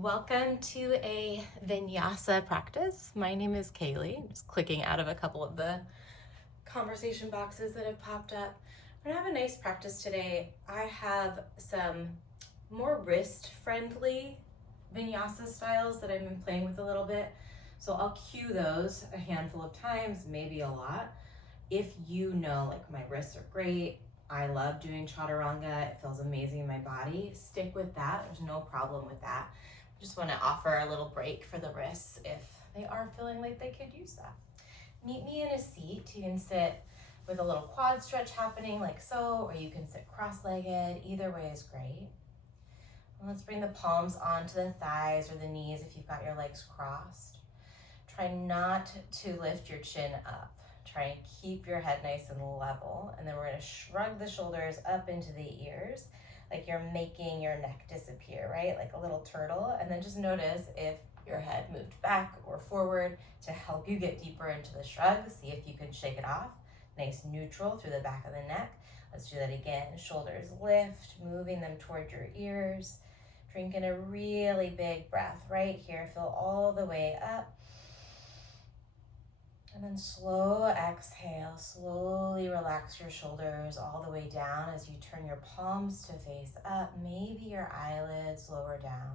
Welcome to a vinyasa practice. My name is Kaylee. I'm just clicking out of a couple of the conversation boxes that have popped up. We're gonna have a nice practice today. I have some more wrist-friendly vinyasa styles that I've been playing with a little bit. So I'll cue those a handful of times, maybe a lot. If you know, like, my wrists are great, I love doing chaturanga, it feels amazing in my body, stick with that. There's no problem with that. Just want to offer a little break for the wrists if they are feeling like they could use that. Meet me in a seat. You can sit with a little quad stretch happening like so, or you can sit cross-legged. Either way is great. And let's bring the palms onto the thighs or the knees if you've got your legs crossed. Try not to lift your chin up. Try and keep your head nice and level. And then we're going to shrug the shoulders up into the ears, like you're making your neck disappear, right? Like a little turtle. And then just notice if your head moved back or forward to help you get deeper into the shrug. See if you can shake it off. Nice neutral through the back of the neck. Let's do that again. Shoulders lift, moving them toward your ears. Drinking a really big breath right here. Fill all the way up. And then slow exhale, slowly relax your shoulders all the way down as you turn your palms to face up. Maybe your eyelids lower down.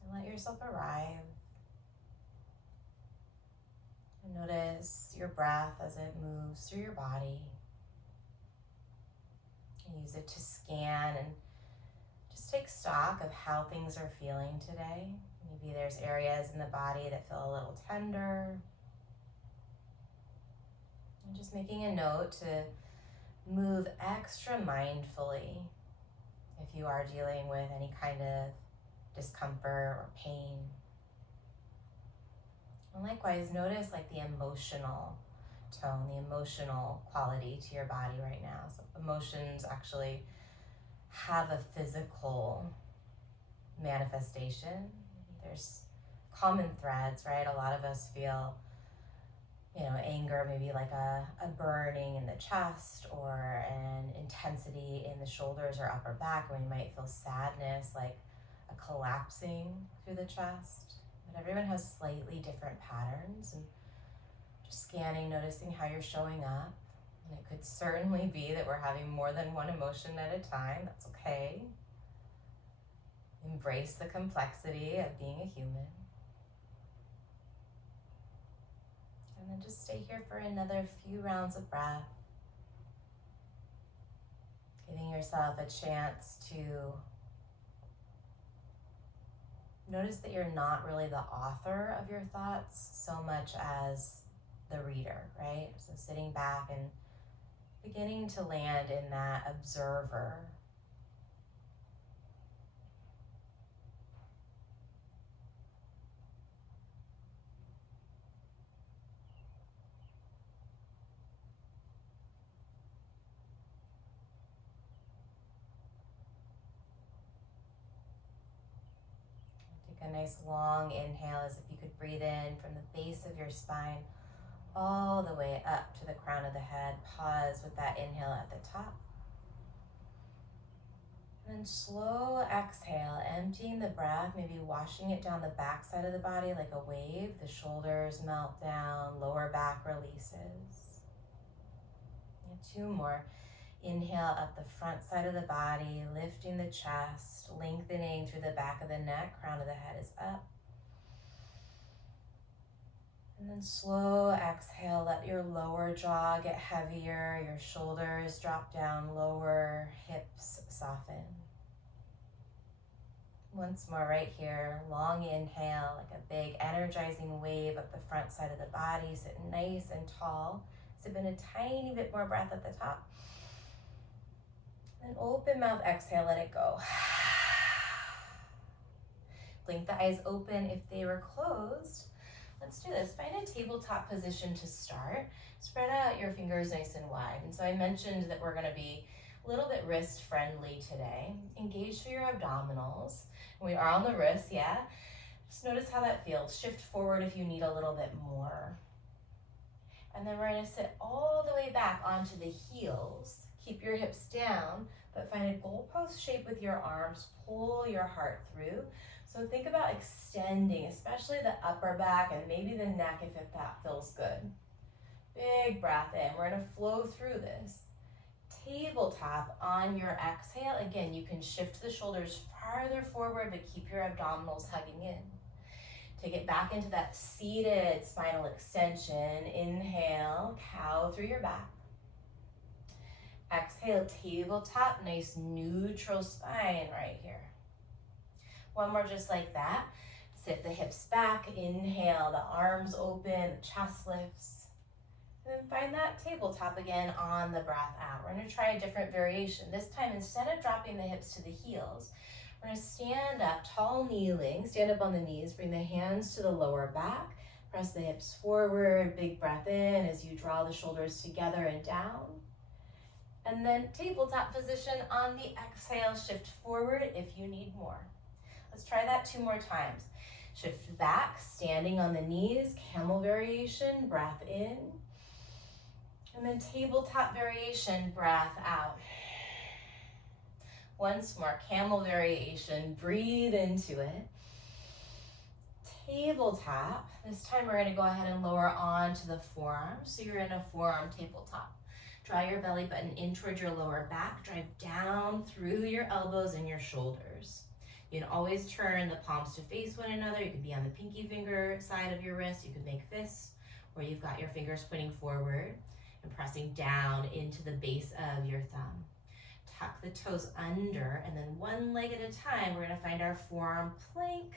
And let yourself arrive. And notice your breath as it moves through your body. And use it to scan and just take stock of how things are feeling today. Maybe there's areas in the body that feel a little tender. And just making a note to move extra mindfully if you are dealing with any kind of discomfort or pain. And likewise, notice like the emotional tone, the emotional quality to your body right now. So emotions actually have a physical manifestation. There's common threads, right? A lot of us feel anger, maybe like a burning in the chest or an intensity in the shoulders or upper back. And we might feel sadness, like a collapsing through the chest. But everyone has slightly different patterns. And just scanning, noticing how you're showing up. And it could certainly be that we're having more than one emotion at a time. That's okay. Embrace the complexity of being a human. And then just stay here for another few rounds of breath. Giving yourself a chance to notice that you're not really the author of your thoughts so much as the reader, right? So sitting back and beginning to land in that observer. A nice long inhale as if you could breathe in from the base of your spine all the way up to the crown of the head. Pause with that inhale at the top. And then slow exhale, emptying the breath, maybe washing it down the back side of the body like a wave. The shoulders melt down, lower back releases. And two more. Inhale up the front side of the body, lifting the chest, lengthening through the back of the neck, crown of the head is up. And then slow exhale, let your lower jaw get heavier, your shoulders drop down lower, hips soften. Once more right here, long inhale, like a big energizing wave up the front side of the body, sit nice and tall. Sip in a tiny bit more breath at the top. And open mouth, exhale, let it go. Blink the eyes open if they were closed. Let's do this. Find a tabletop position to start. Spread out your fingers nice and wide. And so I mentioned that we're going to be a little bit wrist friendly today. Engage through your abdominals. We are on the wrists, yeah. Just notice how that feels. Shift forward if you need a little bit more. And then we're going to sit all the way back onto the heels. Keep your hips down, but find a goalpost shape with your arms. Pull your heart through. So think about extending, especially the upper back and maybe the neck if that feels good. Big breath in. We're going to flow through this. Tabletop on your exhale. Again, you can shift the shoulders farther forward, but keep your abdominals hugging in. Take it back into that seated spinal extension. Inhale, cow through your back. Exhale, tabletop, nice neutral spine right here. One more just like that. Sit the hips back. Inhale, the arms open, the chest lifts. And then find that tabletop again on the breath out. We're going to try a different variation. This time, instead of dropping the hips to the heels, we're going to stand up, tall kneeling, stand up on the knees, bring the hands to the lower back, press the hips forward, big breath in as you draw the shoulders together and down. And then tabletop position on the exhale, shift forward if you need more. Let's try that 2 more times. Shift back, standing on the knees, camel variation, breath in. And then tabletop variation, breath out. Once more, camel variation, breathe into it. Tabletop, this time we're going to go ahead and lower onto the forearms. So you're in a forearm tabletop. Draw your belly button in towards your lower back. Drive down through your elbows and your shoulders. You can always turn the palms to face one another. You could be on the pinky finger side of your wrist. You could make this where you've got your fingers pointing forward and pressing down into the base of your thumb. Tuck the toes under, and then one leg at a time, we're going to find our forearm plank.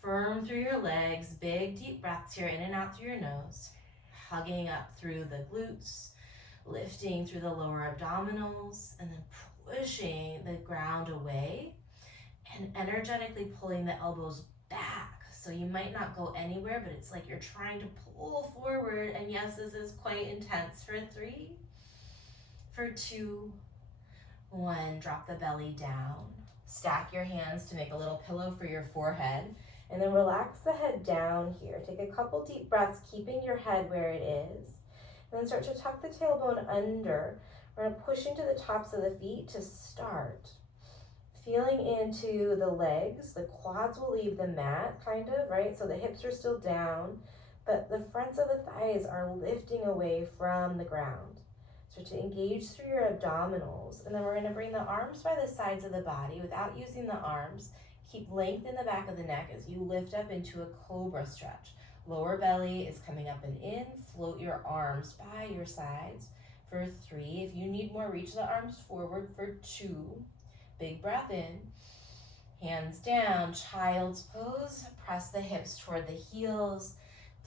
Firm through your legs. Big deep breaths here, in and out through your nose. Hugging up through the glutes. Lifting through the lower abdominals, and then pushing the ground away and energetically pulling the elbows back. So you might not go anywhere, but it's like you're trying to pull forward. And yes, this is quite intense. For 3, for 2, 1. Drop the belly down. Stack your hands to make a little pillow for your forehead. And then relax the head down here. Take a couple deep breaths, keeping your head where it is. And then start to tuck the tailbone under. We're going to push into the tops of the feet to start. Feeling into the legs. The quads will leave the mat, kind of, right? So the hips are still down, but the fronts of the thighs are lifting away from the ground. Start to engage through your abdominals. And then we're going to bring the arms by the sides of the body without using the arms. Keep length in the back of the neck as you lift up into a cobra stretch. Lower belly is coming up and in. Float your arms by your sides for 3. If you need more, reach the arms forward for 2. Big breath in. Hands down, child's pose. Press the hips toward the heels.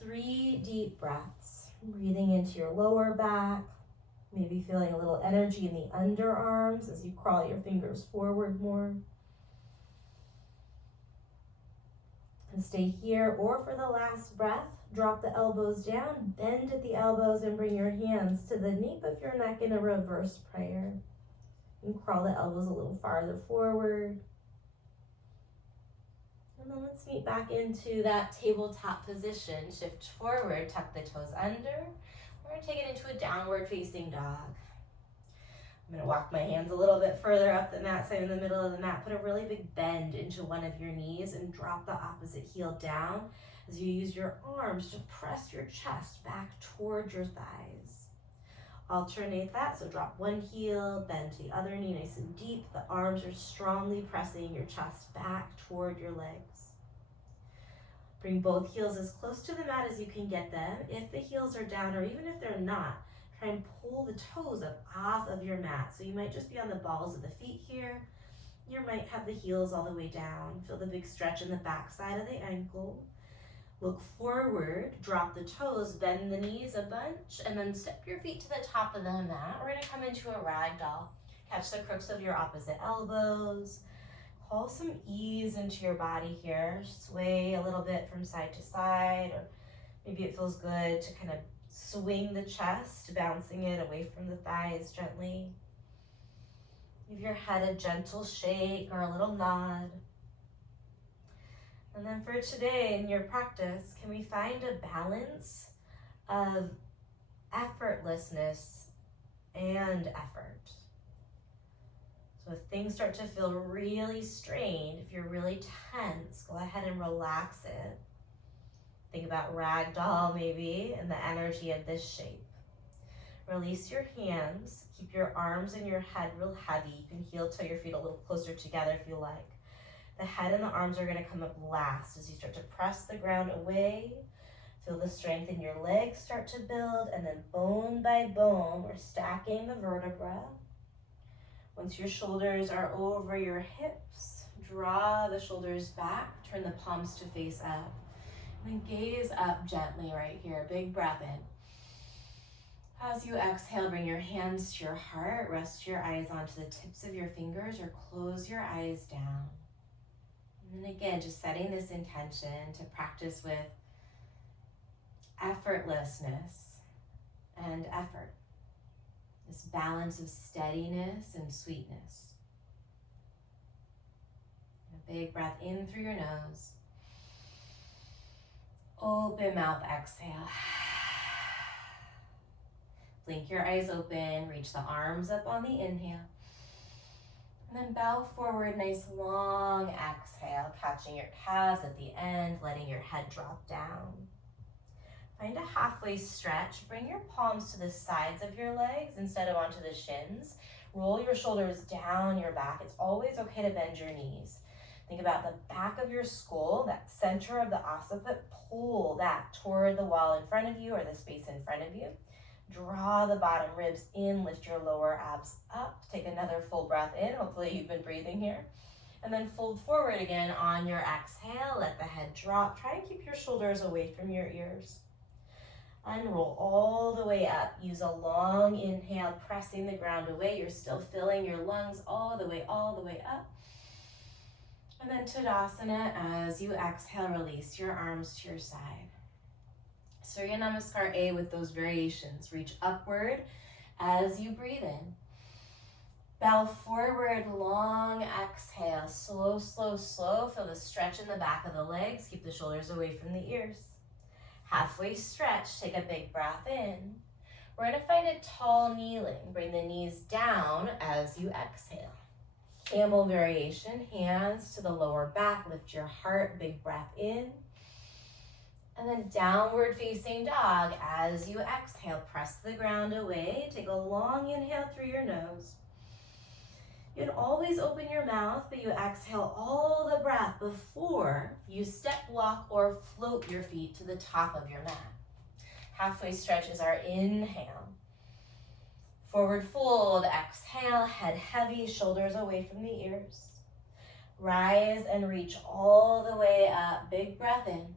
3 deep breaths. Breathing into your lower back. Maybe feeling a little energy in the underarms as you crawl your fingers forward more. And stay here, or for the last breath, drop the elbows down, bend at the elbows, and bring your hands to the nape of your neck in a reverse prayer. And crawl the elbows a little farther forward. And then let's meet back into that tabletop position. Shift forward, tuck the toes under. We're going to take it into a downward facing dog. I'm going to walk my hands a little bit further up the mat, so in the middle of the mat. Put a really big bend into one of your knees and drop the opposite heel down as you use your arms to press your chest back toward your thighs. Alternate that, so drop one heel, bend the other knee nice and deep. The arms are strongly pressing your chest back toward your legs. Bring both heels as close to the mat as you can get them. If the heels are down, or even if they're not, try and pull the toes up off of your mat. So you might just be on the balls of the feet here. You might have the heels all the way down. Feel the big stretch in the back side of the ankle. Look forward, drop the toes, bend the knees a bunch, and then step your feet to the top of the mat. We're going to come into a ragdoll. Catch the crooks of your opposite elbows. Call some ease into your body here. Sway a little bit from side to side, or maybe it feels good to kind of swing the chest, bouncing it away from the thighs gently. Give your head a gentle shake or a little nod. And then for today in your practice, can we find a balance of effortlessness and effort? So if things start to feel really strained, if you're really tense, go ahead and relax it. Think about ragdoll maybe and the energy of this shape. Release your hands. Keep your arms and your head real heavy. You can heel toe your feet a little closer together if you like. The head and the arms are going to come up last as you start to press the ground away. Feel the strength in your legs start to build, and then bone by bone, we're stacking the vertebra. Once your shoulders are over your hips, draw the shoulders back, turn the palms to face up, and then gaze up gently right here. Big breath in. As you exhale, bring your hands to your heart, rest your eyes onto the tips of your fingers or close your eyes down. And then again, just setting this intention to practice with effortlessness and effort. This balance of steadiness and sweetness. A big breath in through your nose. Open mouth, exhale. Blink your eyes open, reach the arms up on the inhale. And then bow forward, nice long exhale, catching your calves at the end, letting your head drop down. Find a halfway stretch. Bring your palms to the sides of your legs instead of onto the shins. Roll your shoulders down your back. It's always okay to bend your knees. Think about the back of your skull, that center of the occiput. Pull that toward the wall in front of you or the space in front of you. Draw the bottom ribs in, lift your lower abs up. Take another full breath in. Hopefully you've been breathing here. And then fold forward again on your exhale. Let the head drop. Try and keep your shoulders away from your ears. Unroll all the way up. Use a long inhale, pressing the ground away. You're still filling your lungs all the way up. And then Tadasana, as you exhale, release your arms to your side. Surya Namaskar A with those variations. Reach upward as you breathe in. Bow forward, long exhale. Slow, slow, slow. Feel the stretch in the back of the legs. Keep the shoulders away from the ears. Halfway stretch, take a big breath in. We're going to find a tall kneeling. Bring the knees down as you exhale. Camel variation, hands to the lower back. Lift your heart, big breath in. And then downward facing dog as you exhale. Press the ground away. Take a long inhale through your nose. You can always open your mouth, but you exhale all the breath before you step, walk, or float your feet to the top of your mat. Halfway stretch is our inhale. Forward fold, exhale, head heavy, shoulders away from the ears. Rise and reach all the way up. Big breath in.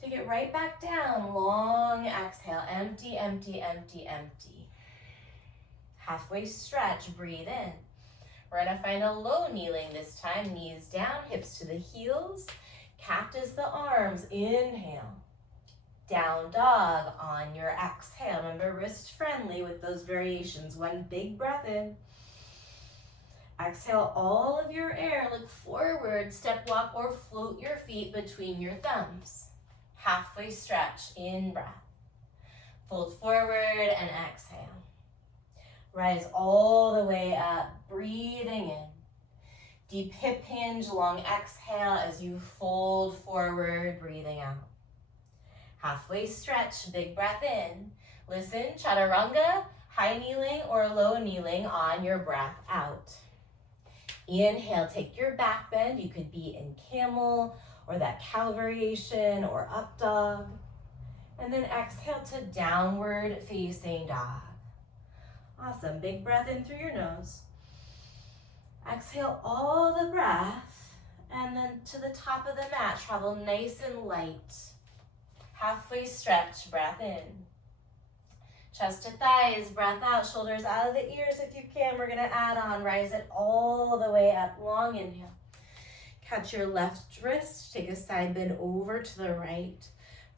Take it right back down. Long exhale. Empty, empty, empty, empty. Halfway stretch. Breathe in. We're going to find a low kneeling this time. Knees down, hips to the heels. Cactus the arms. Inhale. Down dog on your exhale. Remember, wrist friendly with those variations. One big breath in. Exhale all of your air. Look forward. Step, walk, or float your feet between your thumbs. Halfway stretch, in breath. Fold forward and exhale. Rise all the way up, breathing in. Deep hip hinge, long exhale as you fold forward, breathing out. Halfway stretch, big breath in. Listen, chaturanga, high kneeling or low kneeling on your breath out. Inhale, take your back bend. You could be in camel or that cow variation or up dog. And then exhale to downward facing dog. Awesome, big breath in through your nose. Exhale all the breath and then to the top of the mat, travel nice and light. Halfway stretch, breath in. Chest to thighs, breath out, shoulders out of the ears if you can. We're gonna add on, rise it all the way up, long inhale. Catch your left wrist, take a side bend over to the right.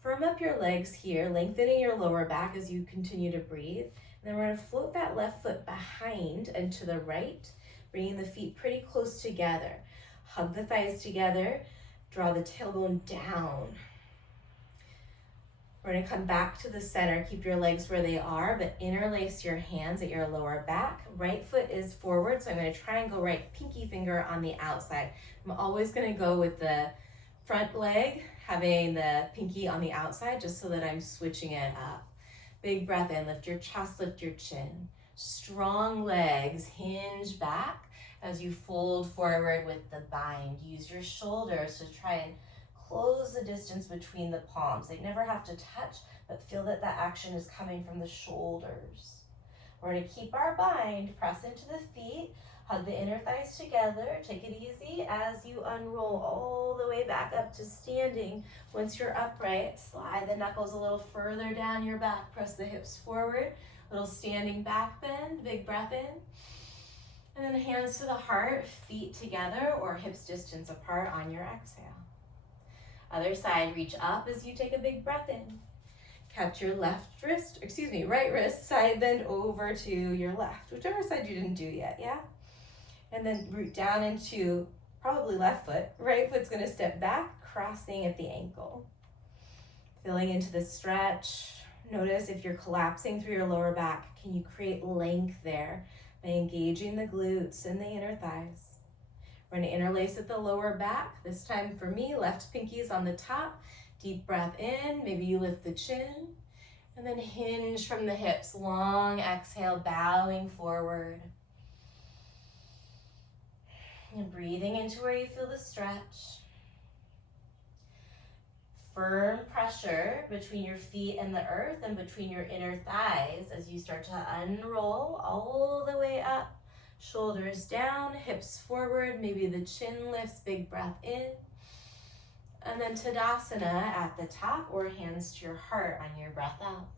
Firm up your legs here, lengthening your lower back as you continue to breathe. And then we're gonna float that left foot behind and to the right, bringing the feet pretty close together. Hug the thighs together, draw the tailbone down. We're gonna come back to the center. Keep your legs where they are, but interlace your hands at your lower back. Right foot is forward, so I'm gonna triangle right pinky finger on the outside. I'm always gonna go with the front leg, having the pinky on the outside, just so that I'm switching it up. Big breath in, lift your chest, lift your chin. Strong legs, hinge back as you fold forward with the bind. Use your shoulders to try and close the distance between the palms. They never have to touch, but feel that that action is coming from the shoulders. We're gonna keep our bind, press into the feet, hug the inner thighs together. Take it easy as you unroll all the way back up to standing. Once you're upright, slide the knuckles a little further down your back. Press the hips forward, little standing back bend, big breath in. And then hands to the heart, feet together or hips distance apart on your exhale. Other side, reach up as you take a big breath in. Catch your right wrist, side bend over to your left, whichever side you didn't do yet, yeah? And then root down into probably left foot. Right foot's gonna step back, crossing at the ankle. Filling into the stretch. Notice if you're collapsing through your lower back, can you create length there by engaging the glutes and the inner thighs? We're gonna interlace at the lower back. This time for me, left pinky's on the top. Deep breath in, maybe you lift the chin. And then hinge from the hips, long exhale, bowing forward. And breathing into where you feel the stretch. Firm pressure between your feet and the earth and between your inner thighs as you start to unroll all the way up. Shoulders down, hips forward, maybe the chin lifts, big breath in. And then Tadasana at the top or hands to your heart on your breath out.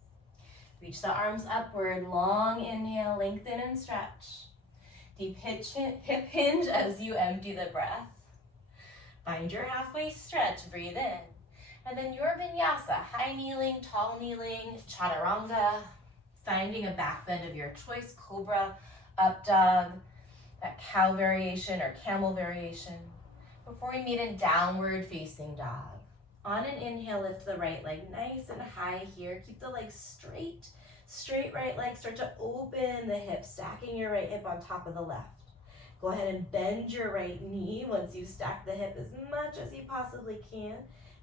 Reach the arms upward, long inhale, lengthen and stretch. Deep hip hinge as you empty the breath. Find your halfway stretch, breathe in. And then your vinyasa, high kneeling, tall kneeling, chaturanga, finding a back bend of your choice, cobra, updog, that cow variation or camel variation. Before we meet in downward facing dog. On an inhale, lift the right leg nice and high here. Keep the legs straight. Straight right leg, start to open the hips, stacking your right hip on top of the left. Go ahead and bend your right knee once you stack the hip as much as you possibly can.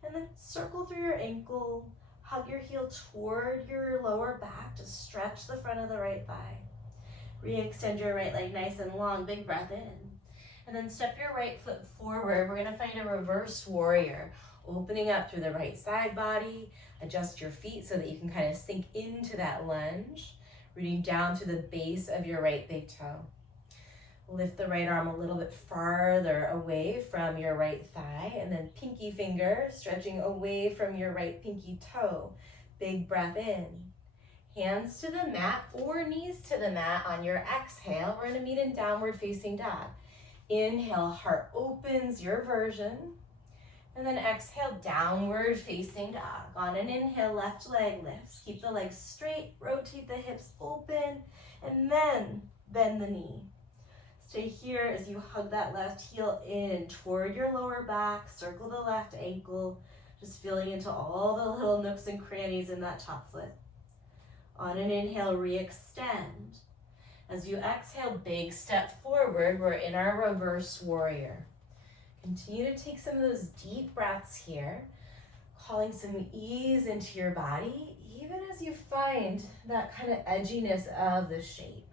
And then circle through your ankle. Hug your heel toward your lower back to stretch the front of the right thigh. Re-extend your right leg nice and long, big breath in. And then step your right foot forward. We're gonna find a reverse warrior. Opening up through the right side body. Adjust your feet so that you can kind of sink into that lunge. Rooting down to the base of your right big toe. Lift the right arm a little bit farther away from your right thigh. And then pinky finger stretching away from your right pinky toe. Big breath in. Hands to the mat or knees to the mat on your exhale. We're gonna meet in downward facing dog. Inhale, heart opens, your version. And then exhale, downward facing dog. On an inhale, left leg lifts. Keep the legs straight, rotate the hips open, and then bend the knee. Stay here as you hug that left heel in toward your lower back. Circle the left ankle, just feeling into all the little nooks and crannies in that top foot. On an inhale, re-extend. As you exhale, big step forward. We're in our reverse warrior. Continue to take some of those deep breaths here, calling some ease into your body, even as you find that kind of edginess of the shape.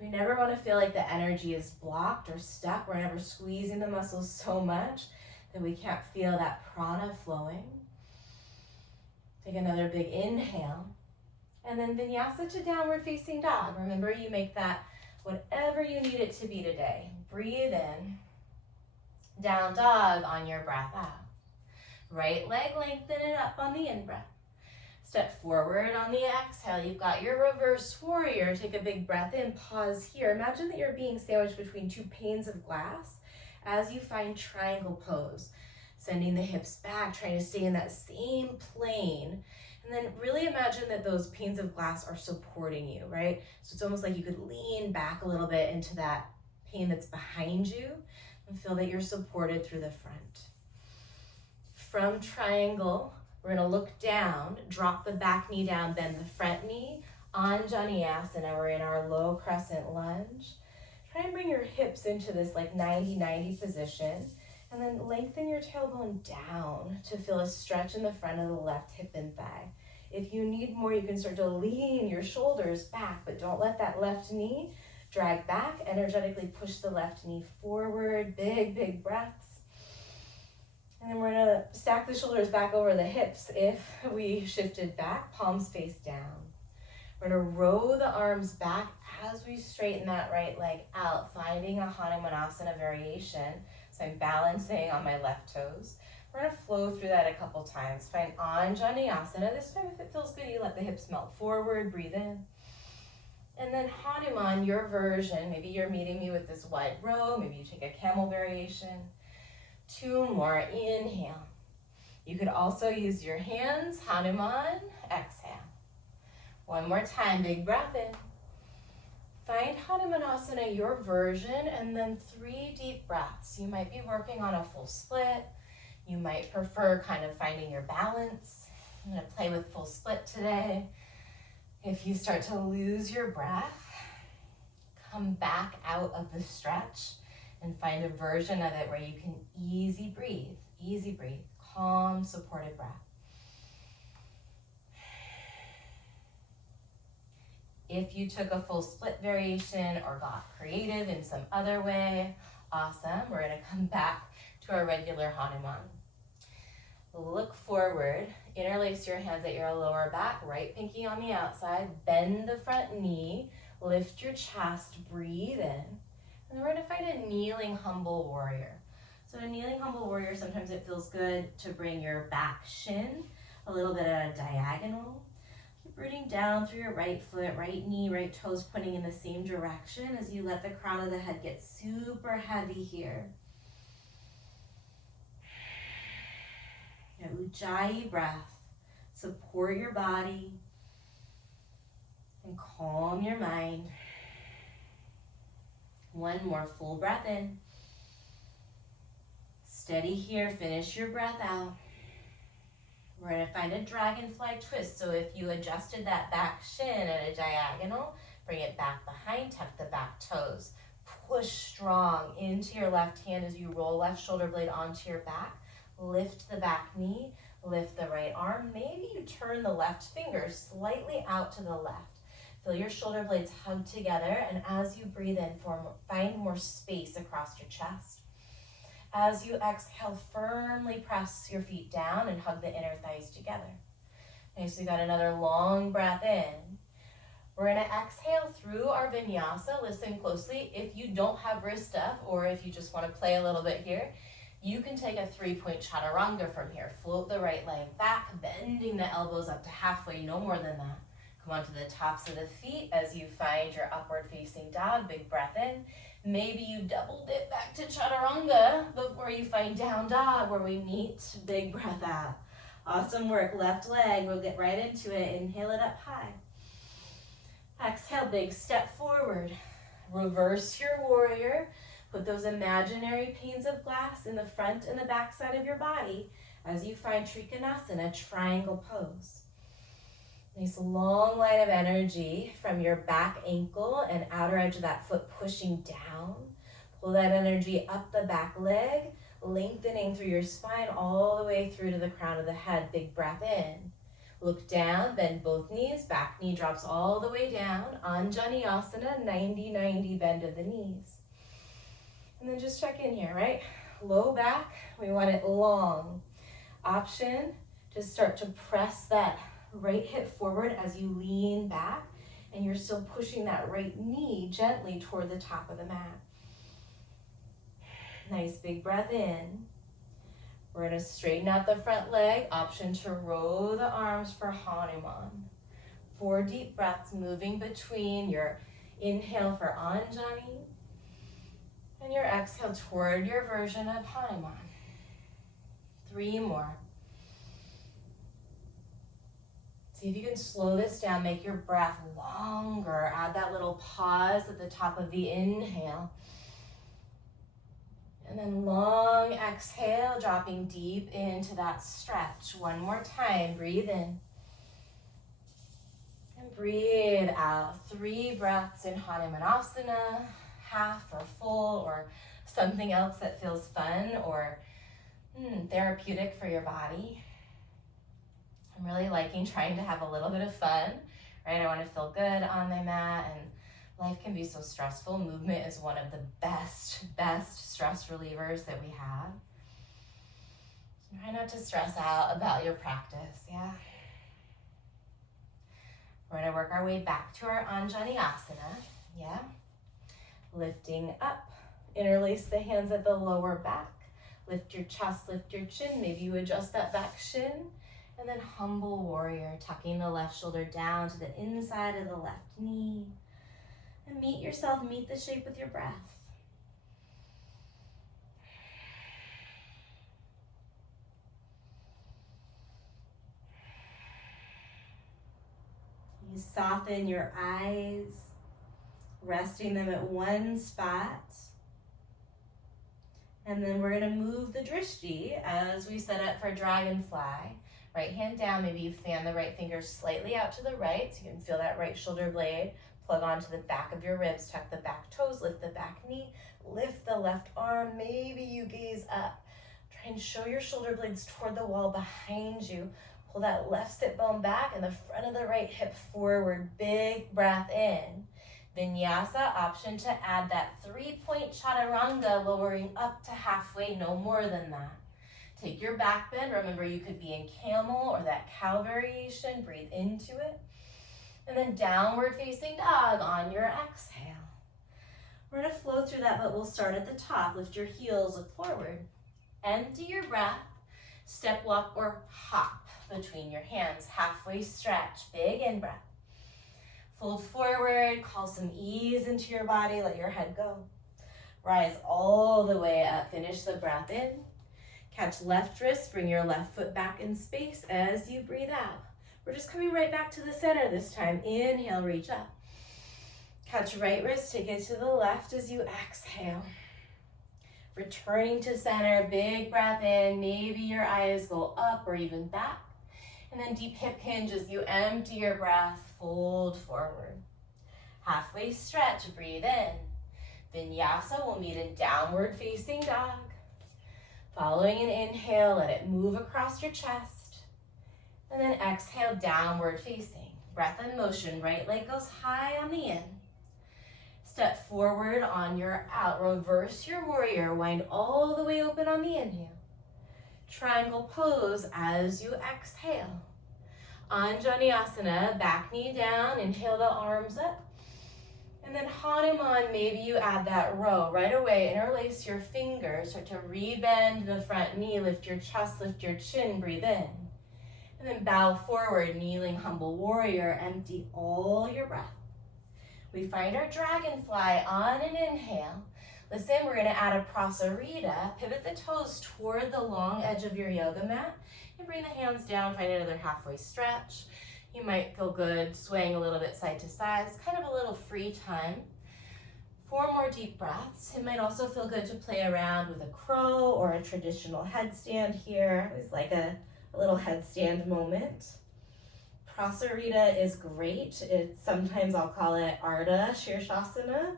We never want to feel like the energy is blocked or stuck. We're never squeezing the muscles so much that we can't feel that prana flowing. Take another big inhale. And then vinyasa to downward facing dog. Remember, you make that whatever you need it to be today. Breathe in. Down dog on your breath out. Right leg lengthen it up on the in-breath. Step forward on the exhale. You've got your reverse warrior. Take a big breath in, pause here. Imagine that you're being sandwiched between two panes of glass as you find triangle pose. Sending the hips back, trying to stay in that same plane. And then really imagine that those panes of glass are supporting you, right? So it's almost like you could lean back a little bit into that pane that's behind you and feel that you're supported through the front. From triangle, We're gonna look down, drop the back knee down, bend the front knee, Anjaneyasana. We're in our low crescent lunge. Try and bring your hips into this like 90-90 position, and then lengthen your tailbone down to feel a stretch in the front of the left hip and thigh. If you need more, you can start to lean your shoulders back, but don't let that left knee drag back. Energetically push the left knee forward, big, big breaths. And then we're gonna stack the shoulders back over the hips if we shifted back, palms face down. We're gonna row the arms back as we straighten that right leg out, finding a Hanumanasana variation. So I'm balancing on my left toes. We're gonna flow through that a couple times. Find Anjaneyasana. This time, if it feels good, you let the hips melt forward, breathe in. And then Hanuman, your version. Maybe you're meeting me with this wide row. Maybe you take a camel variation. 2 more, inhale. You could also use your hands, Hanuman, exhale. 1 more time, big breath in. Find Hanumanasana, your version, and then 3 deep breaths. You might be working on a full split. You might prefer kind of finding your balance. I'm gonna play with full split today. If you start to lose your breath, come back out of the stretch and find a version of it where you can easy breathe, calm, supported breath. If you took a full split variation or got creative in some other way, awesome. We're gonna come back to our regular Hanuman. Look forward, interlace your hands at your lower back, right pinky on the outside, bend the front knee, lift your chest, breathe in. And we're gonna find a kneeling humble warrior. So a kneeling humble warrior, sometimes it feels good to bring your back shin a little bit at a diagonal. Keep rooting down through your right foot, right knee, right toes pointing in the same direction as you let the crown of the head get super heavy here. Ujjayi breath. Support your body and calm your mind. 1 more full breath in. Steady here, finish your breath out. We're gonna find a dragonfly twist. So if you adjusted that back shin at a diagonal, bring it back behind, tuck the back toes. Push strong into your left hand as you roll left shoulder blade onto your back. Lift the back knee, lift the right arm. Maybe you turn the left finger slightly out to the left. Feel your shoulder blades hug together, and as you breathe in, find more space across your chest. As you exhale, firmly press your feet down and hug the inner thighs together. Nice, we got another long breath in. We're gonna exhale through our vinyasa. Listen closely. If you don't have wrist stuff, or if you just wanna play a little bit here, you can take a 3-point chaturanga from here. Float the right leg back, bending the elbows up to halfway, no more than that. Come onto the tops of the feet as you find your upward facing dog. Big breath in. Maybe you double dip back to chaturanga before you find down dog where we meet. Big breath out. Awesome work. Left leg, we'll get right into it. Inhale it up high. Exhale, big step forward. Reverse your warrior. Put those imaginary panes of glass in the front and the back side of your body as you find Trikonasana, triangle pose. Nice long line of energy from your back ankle and outer edge of that foot pushing down. Pull that energy up the back leg, lengthening through your spine all the way through to the crown of the head. Big breath in. Look down, bend both knees. Back knee drops all the way down. Anjaneyasana, 90-90 bend of the knees. And then just check in here, right? Low back, we want it long. Option to start to press that right hip forward as you lean back, and you're still pushing that right knee gently toward the top of the mat. Nice big breath in. We're gonna straighten out the front leg. Option to row the arms for Hanuman. 4 deep breaths moving between your inhale for Anjani and your exhale toward your version of Hanuman. 3 more. See if you can slow this down, make your breath longer. Add that little pause at the top of the inhale. And then long exhale, dropping deep into that stretch. One more time, breathe in. And breathe out. 3 breaths in Hanumanasana, half or full, or something else that feels fun or therapeutic for your body. I'm really liking trying to have a little bit of fun, right? I want to feel good on my mat, and life can be so stressful. Movement is one of the best stress relievers that we have. So try not to stress out about your practice, yeah? We're gonna work our way back to our Anjaneyasana, yeah? Lifting up, interlace the hands at the lower back. Lift your chest, lift your chin. Maybe you adjust that back shin. And then humble warrior, tucking the left shoulder down to the inside of the left knee. And meet yourself, meet the shape with your breath. You soften your eyes, resting them at one spot. And then we're gonna move the drishti as we set up for dragonfly. Right hand down, maybe you fan the right fingers slightly out to the right so you can feel that right shoulder blade. Plug onto the back of your ribs, tuck the back toes, lift the back knee, lift the left arm, maybe you gaze up. Try and show your shoulder blades toward the wall behind you. Pull that left sit bone back and the front of the right hip forward. Big breath in. Vinyasa, option to add that 3-point chaturanga, lowering up to halfway, no more than that. Take your back bend. Remember, you could be in camel or that cow variation. Breathe into it. And then downward facing dog on your exhale. We're gonna flow through that, but we'll start at the top. Lift your heels, look forward. Empty your breath. Step, walk, or hop between your hands. Halfway stretch, big in-breath. Fold forward, call some ease into your body, let your head go. Rise all the way up, finish the breath in. Catch left wrist, bring your left foot back in space as you breathe out. We're just coming right back to the center this time. Inhale, reach up. Catch right wrist, take it to the left as you exhale. Returning to center, big breath in. Maybe your eyes go up or even back. And then deep hip hinge as you empty your breath, fold forward. Halfway stretch, breathe in. Vinyasa will meet in downward facing dog. Following an inhale, let it move across your chest. And then exhale, downward facing. Breath and motion, right leg goes high on the in. Step forward on your out. Reverse your warrior, wind all the way open on the inhale. Triangle pose as you exhale. Anjaneyasana, back knee down, inhale the arms up. And then Hanuman, maybe you add that row. Right away, interlace your fingers, start to rebend the front knee, lift your chest, lift your chin, breathe in. And then bow forward, kneeling humble warrior, empty all your breath. We find our dragonfly on an inhale. Listen, we're gonna add a prasarita. Pivot the toes toward the long edge of your yoga mat and bring the hands down, find another halfway stretch. You might feel good swaying a little bit side to side. It's kind of a little free time. 4 more deep breaths. It might also feel good to play around with a crow or a traditional headstand here. It's like a little headstand moment. Prasarita is great. Sometimes I'll call it Ardha Shirshasana.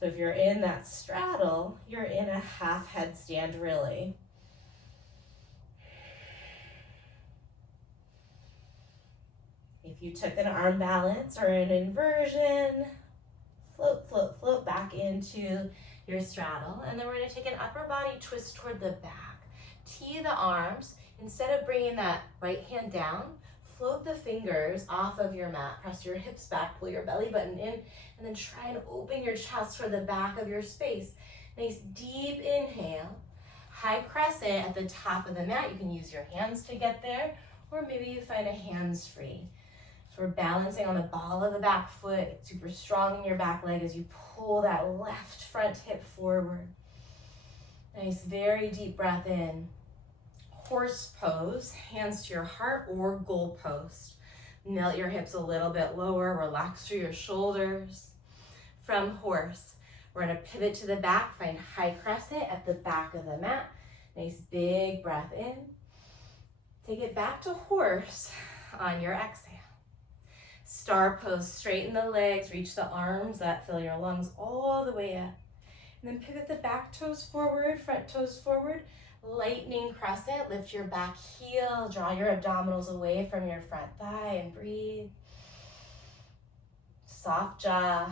So if you're in that straddle, you're in a half headstand really. If you took an arm balance or an inversion, float, float, float back into your straddle. And then we're gonna take an upper body twist toward the back. Tee the arms. Instead of bringing that right hand down, float the fingers off of your mat. Press your hips back, pull your belly button in, and then try and open your chest for the back of your space. Nice deep inhale. High crescent at the top of the mat. You can use your hands to get there, or maybe you find a hands-free. So we're balancing on the ball of the back foot. It's super strong in your back leg as you pull that left front hip forward. Nice, very deep breath in. Horse pose, hands to your heart or goal post. Melt your hips a little bit lower, relax through your shoulders. From horse, we're gonna pivot to the back, find high crescent at the back of the mat. Nice big breath in. Take it back to horse on your exhale. Star pose, straighten the legs, reach the arms up, fill your lungs all the way up. And then pivot the back toes forward, front toes forward. Lightning crescent, lift your back heel, draw your abdominals away from your front thigh and breathe. Soft jaw.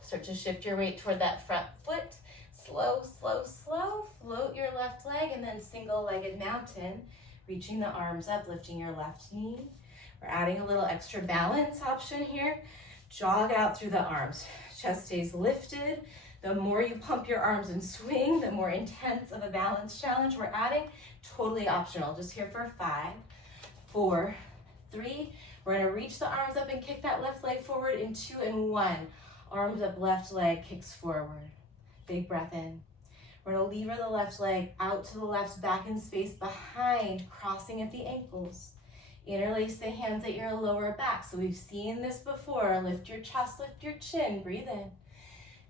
Start to shift your weight toward that front foot. Slow, slow, slow. Float your left leg and then single-legged mountain. Reaching the arms up, lifting your left knee. We're adding a little extra balance option here. Jog out through the arms. Chest stays lifted. The more you pump your arms and swing, the more intense of a balance challenge we're adding. Totally optional. Just here for 5, 4, 3. We're gonna reach the arms up and kick that left leg forward in 2 and 1. Arms up, left leg kicks forward. Big breath in. We're gonna lever the left leg out to the left, back in space behind, crossing at the ankles. Interlace the hands at your lower back. So we've seen this before. Lift your chest, lift your chin, breathe in.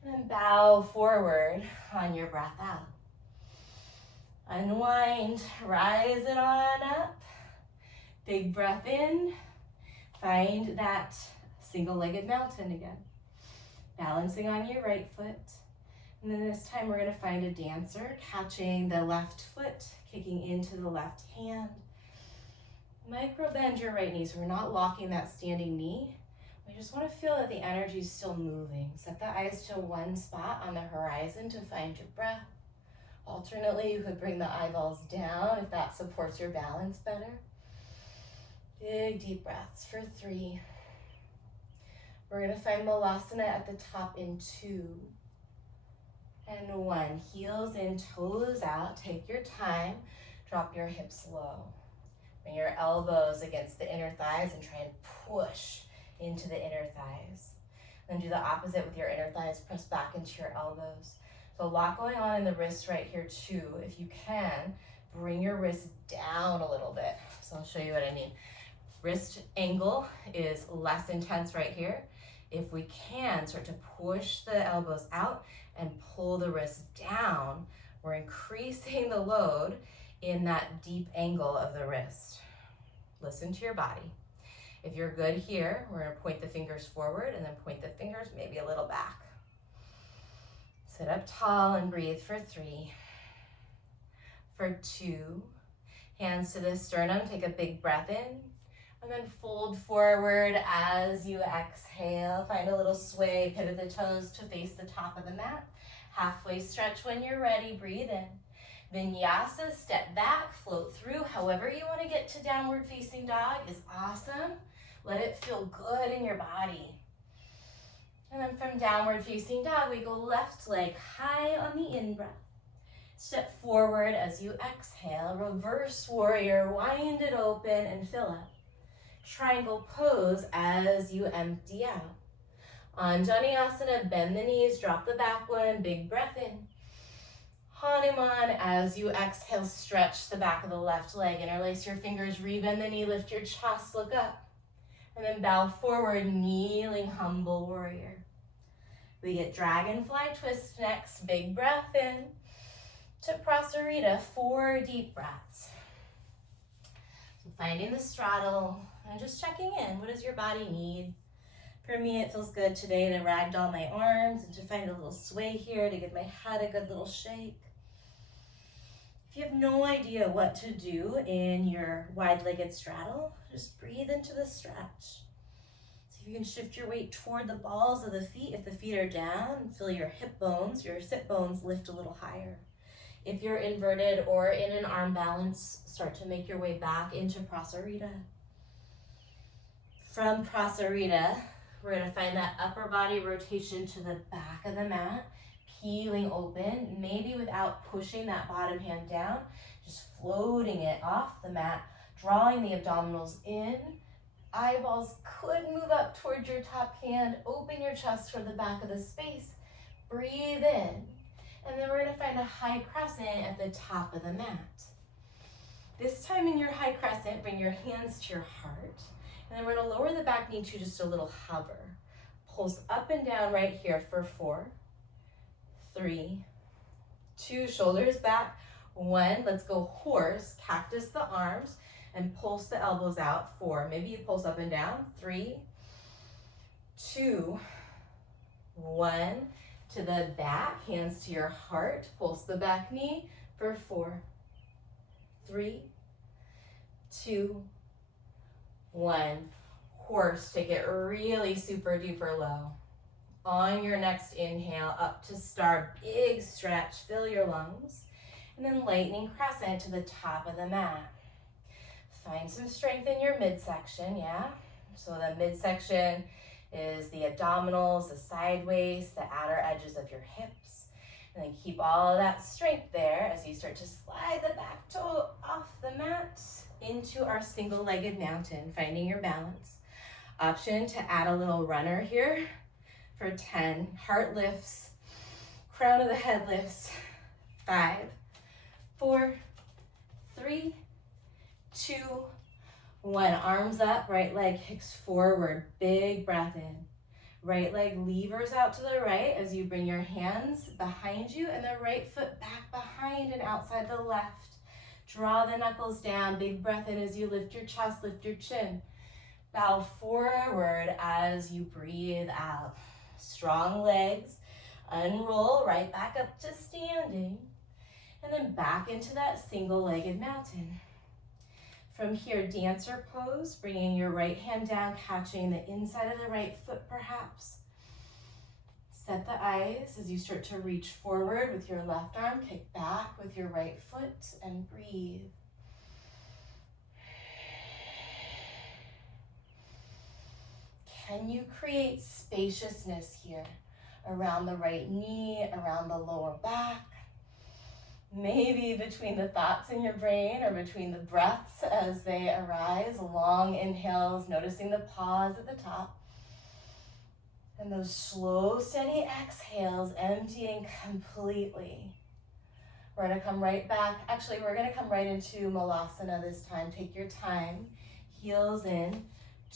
And then bow forward on your breath out. Unwind, rise it on up. Big breath in. Find that single-legged mountain again. Balancing on your right foot. And then this time we're gonna find a dancer, catching the left foot, kicking into the left hand. Micro bend your right knee, so we're not locking that standing knee. We just want to feel that the energy is still moving. Set the eyes to one spot on the horizon to find your breath. Alternately, you could bring the eyeballs down if that supports your balance better. Big deep breaths for 3. We're going to find Malasana at the top in 2 and 1. Heels in, toes out. Take your time. Drop your hips low. Bring your elbows against the inner thighs and try and push into the inner thighs. Then do the opposite with your inner thighs, press back into your elbows. So a lot going on in the wrists right here too. If you can, bring your wrists down a little bit. So I'll show you what I mean. Wrist angle is less intense right here. If we can, start to push the elbows out and pull the wrists down, we're increasing the load in that deep angle of the wrist. Listen to your body. If you're good here, we're gonna point the fingers forward and then point the fingers maybe a little back. Sit up tall and breathe for 3. For 2, hands to the sternum, take a big breath in, and then fold forward as you exhale. Find a little sway, pivot the toes to face the top of the mat. Halfway stretch when you're ready, breathe in. Vinyasa, step back, float through. However you want to get to downward facing dog is awesome. Let it feel good in your body. And then from downward facing dog, we go left leg high on the in-breath. Step forward as you exhale. Reverse warrior, wind it open and fill up. Triangle pose as you empty out. Anjaneyasana, bend the knees, drop the back one, big breath in. Hanuman, as you exhale, stretch the back of the left leg, interlace your fingers, rebend the knee, lift your chest, look up. And then bow forward, kneeling humble warrior. We get dragonfly twist next, big breath in. To Prasarita, 4 deep breaths. So finding the straddle and just checking in. What does your body need? For me, it feels good today to ragdoll my arms and to find a little sway here to give my head a good little shake. If you have no idea what to do in your wide-legged straddle, just breathe into the stretch. See if you can shift your weight toward the balls of the feet. If the feet are down, feel your hip bones, your sit bones lift a little higher. If you're inverted or in an arm balance, start to make your way back into Prasarita. From Prasarita, we're gonna find that upper body rotation to the back of the mat, peeling open, maybe without pushing that bottom hand down, just floating it off the mat, drawing the abdominals in. Eyeballs could move up towards your top hand, open your chest toward the back of the space, breathe in. And then we're gonna find a high crescent at the top of the mat. This time in your high crescent, bring your hands to your heart. And then we're gonna lower the back knee to just a little hover. Pulse up and down right here for 4, 3, 2, shoulders back. 1, let's go horse, cactus the arms, and pulse the elbows out. 4, maybe you pulse up and down. 3, 2, 1, to the back, hands to your heart, pulse the back knee for 4, 3, 2, 1. Horse, take it really super duper low. On your next inhale, up to star, big stretch, fill your lungs. And then lightning crescent to the top of the mat. Find some strength in your midsection, yeah? So the midsection is the abdominals, the side waist, the outer edges of your hips. And then keep all of that strength there as you start to slide the back toe off the mat into our single-legged mountain, finding your balance. Option to add a little runner here for 10. Heart lifts, crown of the head lifts. 5, 4, 3, 2, 1. Arms up, right leg kicks forward, big breath in. Right leg levers out to the right as you bring your hands behind you and the right foot back behind and outside the left. Draw the knuckles down, big breath in as you lift your chest, lift your chin. Bow forward as you breathe out. Strong legs, unroll right back up to standing, and then back into that single-legged mountain. From here, dancer pose, bringing your right hand down, catching the inside of the right foot perhaps. Set the eyes as you start to reach forward with your left arm, kick back with your right foot, and breathe. Can you create spaciousness here around the right knee, around the lower back? Maybe between the thoughts in your brain or between the breaths as they arise. Long inhales, noticing the pause at the top. And those slow, steady exhales, emptying completely. We're gonna come right back. Actually, we're gonna come right into Malasana this time. Take your time. Heels in,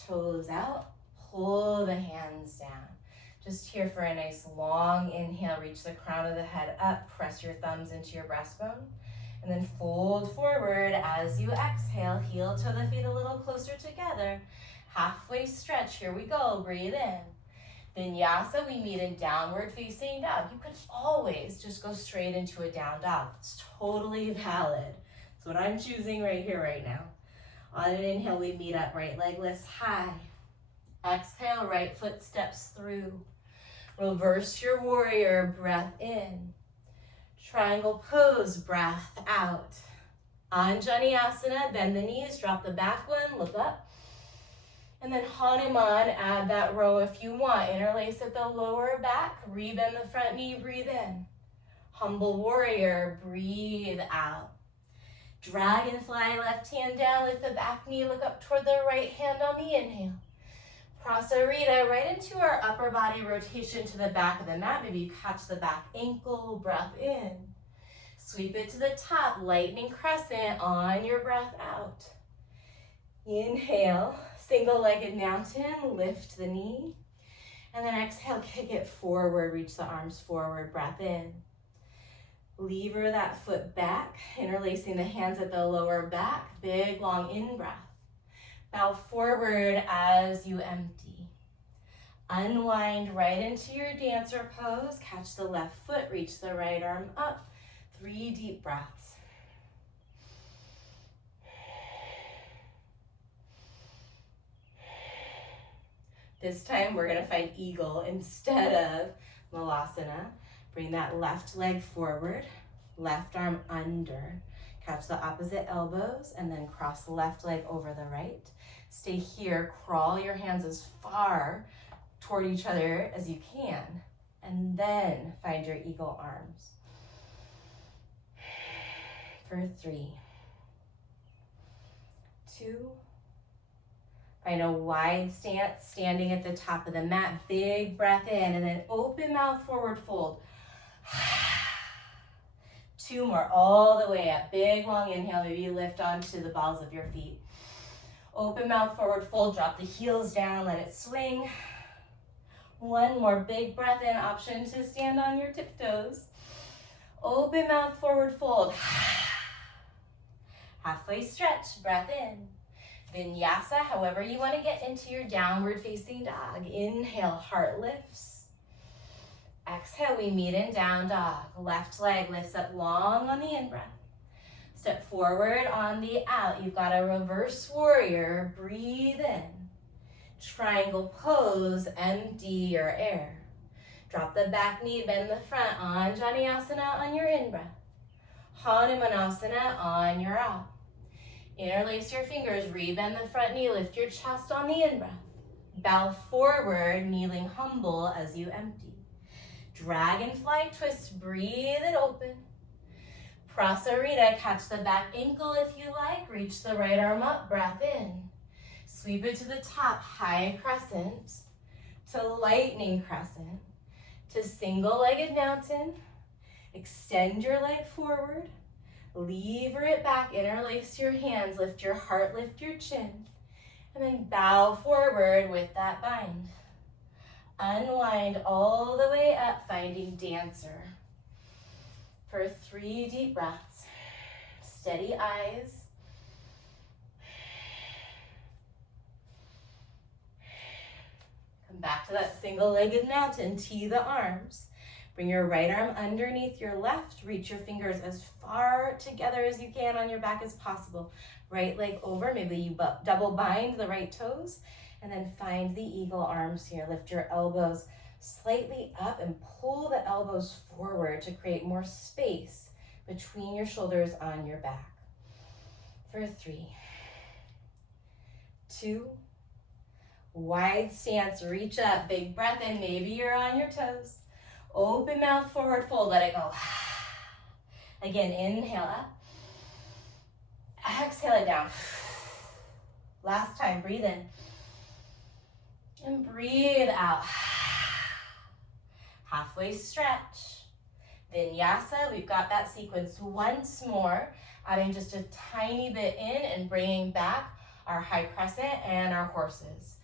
toes out. Pull the hands down. Just here for a nice long inhale. Reach the crown of the head up. Press your thumbs into your breastbone. And then fold forward as you exhale. Heel to the feet a little closer together. Halfway stretch. Here we go. Breathe in. Vinyasa, we meet in downward facing dog. You could always just go straight into a down dog. It's totally valid. It's what I'm choosing right here, right now. On an inhale, we meet up. Right leg lifts high. Exhale, right foot steps through. Reverse your warrior, breath in. Triangle pose, breath out. Anjaneyasana, bend the knees, drop the back one, look up. And then Hanuman, add that row if you want. Interlace at the lower back, rebend the front knee, breathe in. Humble warrior, breathe out. Dragonfly, left hand down, lift the back knee, look up toward the right hand on the inhale. Prasarita, right into our upper body rotation to the back of the mat. Maybe you catch the back ankle, breath in. Sweep it to the top, lightning crescent on your breath out. Inhale, single-legged mountain, lift the knee. And then exhale, kick it forward, reach the arms forward, breath in. Lever that foot back, interlacing the hands at the lower back, big long in-breath. Bow forward as you empty. Unwind right into your dancer pose. Catch the left foot, reach the right arm up. 3 deep breaths. This time we're gonna find eagle instead of Malasana. Bring that left leg forward, left arm under. Catch the opposite elbows and then cross the left leg over the right. Stay here, crawl your hands as far toward each other as you can, and then find your eagle arms. For 3, 2, find a wide stance, standing at the top of the mat, big breath in, and then open mouth, forward fold. 2 more, all the way up, big long inhale, maybe you lift onto the balls of your feet. Open mouth, forward fold, drop the heels down, let it swing. 1 more big breath in, option to stand on your tiptoes. Open mouth, forward fold. Halfway stretch, breath in. Vinyasa, however you want to get into your downward facing dog. Inhale, heart lifts. Exhale, we meet in down dog. Left leg lifts up long on the in-breath. Step forward on the out. You've got a reverse warrior. Breathe in. Triangle pose, empty your air. Drop the back knee, bend the front. Anjaneyasana on your in-breath. Hanumanasana on your out. Interlace your fingers, rebend the front knee, lift your chest on the in-breath. Bow forward, kneeling humble as you empty. Dragonfly twist, breathe it open. Prasarita, catch the back ankle if you like. Reach the right arm up, breath in. Sweep it to the top, high crescent. To lightning crescent. To single-legged mountain. Extend your leg forward. Lever it back, interlace your hands, lift your heart, lift your chin. And then bow forward with that bind. Unwind all the way up, finding dancer. For 3 deep breaths. Steady eyes. Come back to that single-legged mountain, tee the arms. Bring your right arm underneath your left. Reach your fingers as far together as you can on your back as possible. Right leg over, maybe you double bind the right toes. And then find the eagle arms here. Lift your elbows slightly up and pull the elbows forward to create more space between your shoulders on your back. For 3, 2, wide stance, reach up, big breath in, maybe you're on your toes. Open mouth, forward fold, let it go. Again, inhale up. Exhale it down. Last time, breathe in. And breathe out. Halfway stretch. Vinyasa, we've got that sequence once more, adding just a tiny bit in and bringing back our high crescent and our horses.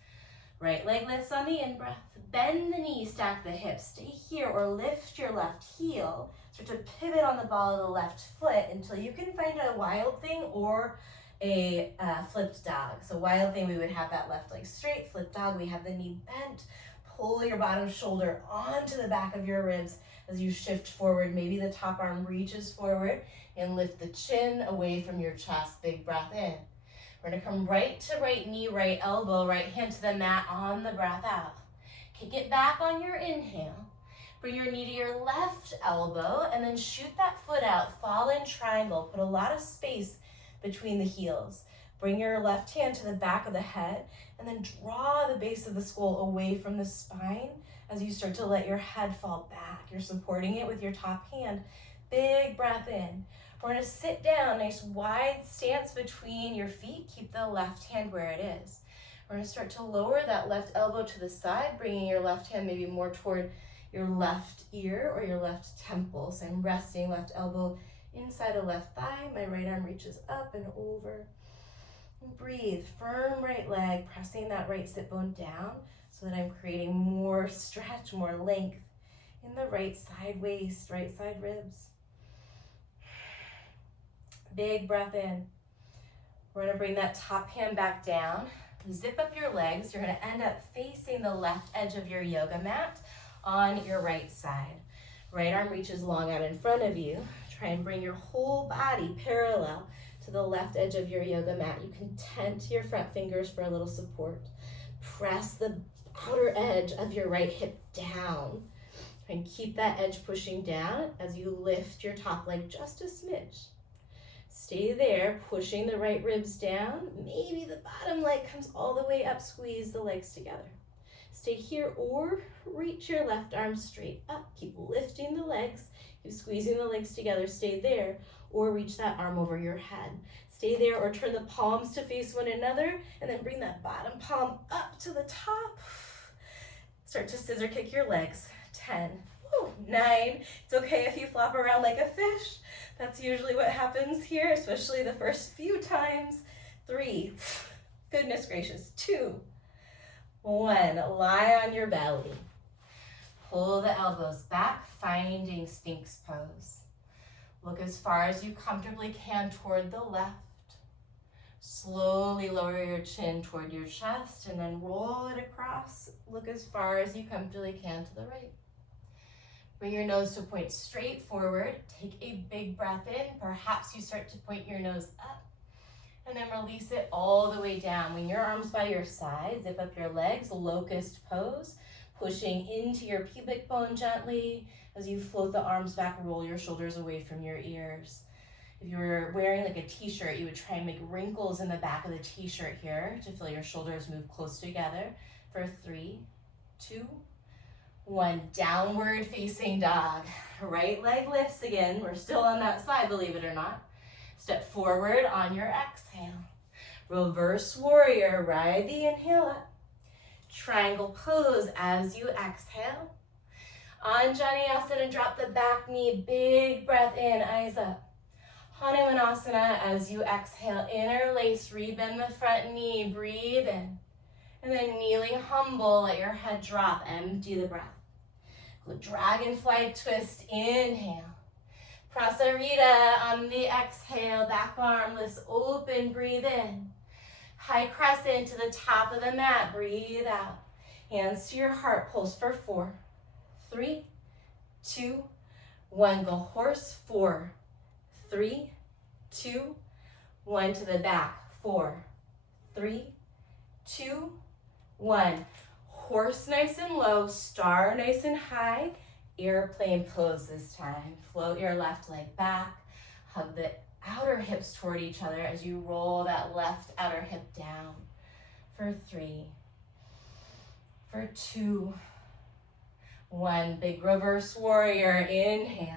Right leg lifts on the in-breath. Bend the knee, stack the hips. Stay here or lift your left heel. Start to pivot on the ball of the left foot until you can find a wild thing or a flipped dog. So wild thing, we would have that left leg straight. Flipped dog, we have the knee bent. Pull your bottom shoulder onto the back of your ribs as you shift forward. Maybe the top arm reaches forward and lift the chin away from your chest. Big breath in. We're gonna come right to right knee, right elbow, right hand to the mat on the breath out. Kick it back on your inhale. Bring your knee to your left elbow and then shoot that foot out. Fall in triangle. Put a lot of space between the heels. Bring your left hand to the back of the head and then draw the base of the skull away from the spine as you start to let your head fall back. You're supporting it with your top hand. Big breath in. We're gonna sit down, nice wide stance between your feet. Keep the left hand where it is. We're gonna start to lower that left elbow to the side, bringing your left hand maybe more toward your left ear or your left temple. So I'm resting left elbow inside of left thigh. My right arm reaches up and over. And breathe, firm right leg, pressing that right sit bone down so that I'm creating more stretch, more length in the right side waist, right side ribs. Big breath in. We're gonna bring that top hand back down. Zip up your legs. You're gonna end up facing the left edge of your yoga mat on your right side. Right arm reaches long out in front of you. Try and bring your whole body parallel to the left edge of your yoga mat. You can tent your front fingers for a little support. Press the outer edge of your right hip down. And keep that edge pushing down as you lift your top leg just a smidge. Stay there, pushing the right ribs down. Maybe the bottom leg comes all the way up. Squeeze the legs together. Stay here or reach your left arm straight up. Keep lifting the legs. Keep squeezing the legs together. Stay there or reach that arm over your head. Stay there or turn the palms to face one another and then bring that bottom palm up to the top. Start to scissor kick your legs. 10, 9. It's okay if you flop around like a fish. That's usually what happens here, especially the first few times. 3, goodness gracious, 2, 1, lie on your belly. Pull the elbows back, finding Sphinx pose. Look as far as you comfortably can toward the left. Slowly lower your chin toward your chest and then roll it across. Look as far as you comfortably can to the right. Bring your nose to point straight forward. Take a big breath in. Perhaps you start to point your nose up. And then release it all the way down. When your arms by your side, zip up your legs, locust pose. Pushing into your pubic bone gently. As you float the arms back, roll your shoulders away from your ears. If you were wearing like a t-shirt, you would try and make wrinkles in the back of the t-shirt here to feel your shoulders move close together. For 3, 2, 1, downward facing dog. Right leg lifts again. We're still on that side, believe it or not. Step forward on your exhale. Reverse warrior, ride the inhale up. Triangle pose as you exhale. Anjaneyasana, drop the back knee, big breath in, eyes up. Hanumanasana, as you exhale, interlace, rebend the front knee, breathe in. And then kneeling humble, let your head drop, empty the breath. Dragonfly twist, inhale. Prasarita on the exhale, back arm lifts open, breathe in. High crescent to the top of the mat, breathe out. Hands to your heart, pulse for 4, 3, 2, 1. Go horse, 4, 3, 2, 1. To the back, 4, 3, 2, 1. Horse nice and low, star nice and high. Airplane pose this time. Float your left leg back. Hug the outer hips toward each other as you roll that left outer hip down. For 3, for 2, 1. Big reverse warrior, inhale.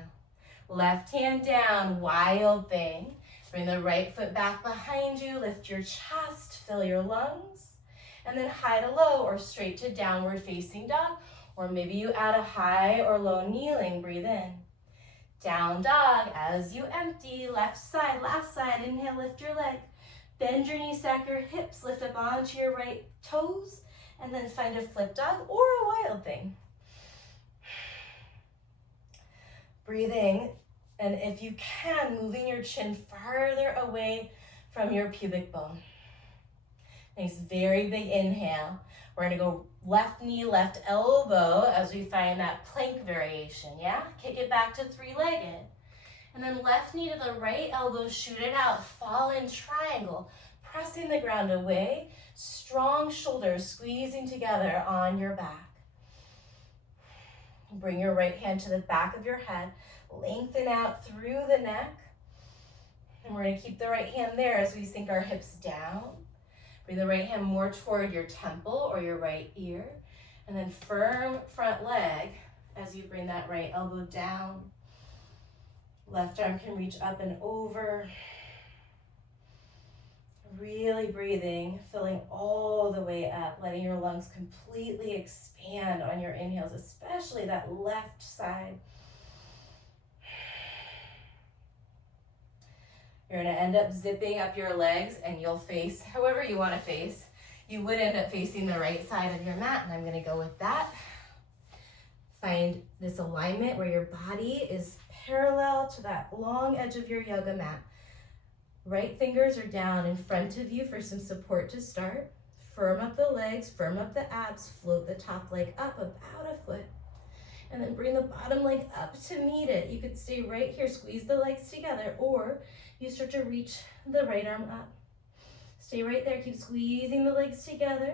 Left hand down, wild thing. Bring the right foot back behind you, lift your chest, fill your lungs, and then high to low or straight to downward facing dog, or maybe you add a high or low kneeling, breathe in. Down dog as you empty, left side, last side, inhale, lift your leg. Bend your knees, stack your hips, lift up onto your right toes, and then find a flip dog or a wild thing. Breathing, and if you can, moving your chin farther away from your pubic bone. Nice, very big inhale. We're gonna go left knee, left elbow as we find that plank variation, yeah? Kick it back to 3-legged. And then left knee to the right elbow, shoot it out, fall in triangle, pressing the ground away, strong shoulders squeezing together on your back. Bring your right hand to the back of your head, lengthen out through the neck. And we're gonna keep the right hand there as we sink our hips down. Bring the right hand more toward your temple or your right ear. And then firm front leg as you bring that right elbow down. Left arm can reach up and over. Really breathing, filling all the way up, letting your lungs completely expand on your inhales, especially that left side. You're gonna end up zipping up your legs and you'll face however you wanna face. You would end up facing the right side of your mat, and I'm gonna go with that. Find this alignment where your body is parallel to that long edge of your yoga mat. Right fingers are down in front of you for some support to start. Firm up the legs, firm up the abs, float the top leg up about a foot. And then bring the bottom leg up to meet it. You could stay right here, squeeze the legs together, or you start to reach the right arm up. Stay right there, keep squeezing the legs together,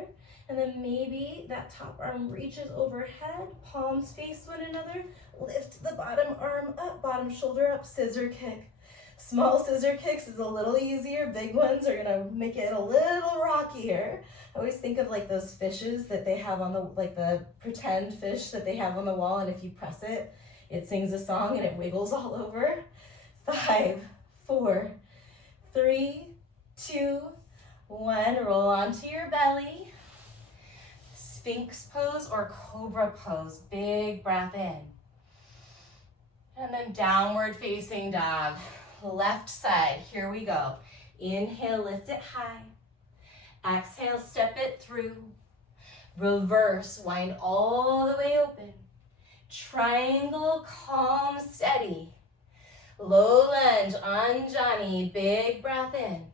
and then maybe that top arm reaches overhead, palms face one another, lift the bottom arm up, bottom shoulder up, scissor kick. Small scissor kicks is a little easier. Big ones are gonna make it a little rockier. I always think of like those fishes that they have on the, like the pretend fish that they have on the wall, and if you press it, it sings a song and it wiggles all over. 5, 4, 3, 2, 1. Roll onto your belly. Sphinx pose or cobra pose. Big breath in. And then downward facing dog. Left side, here we go. Inhale, lift it high. Exhale, step it through. Reverse, wind all the way open. Triangle, calm, steady. Low lunge, Anjani, big breath in.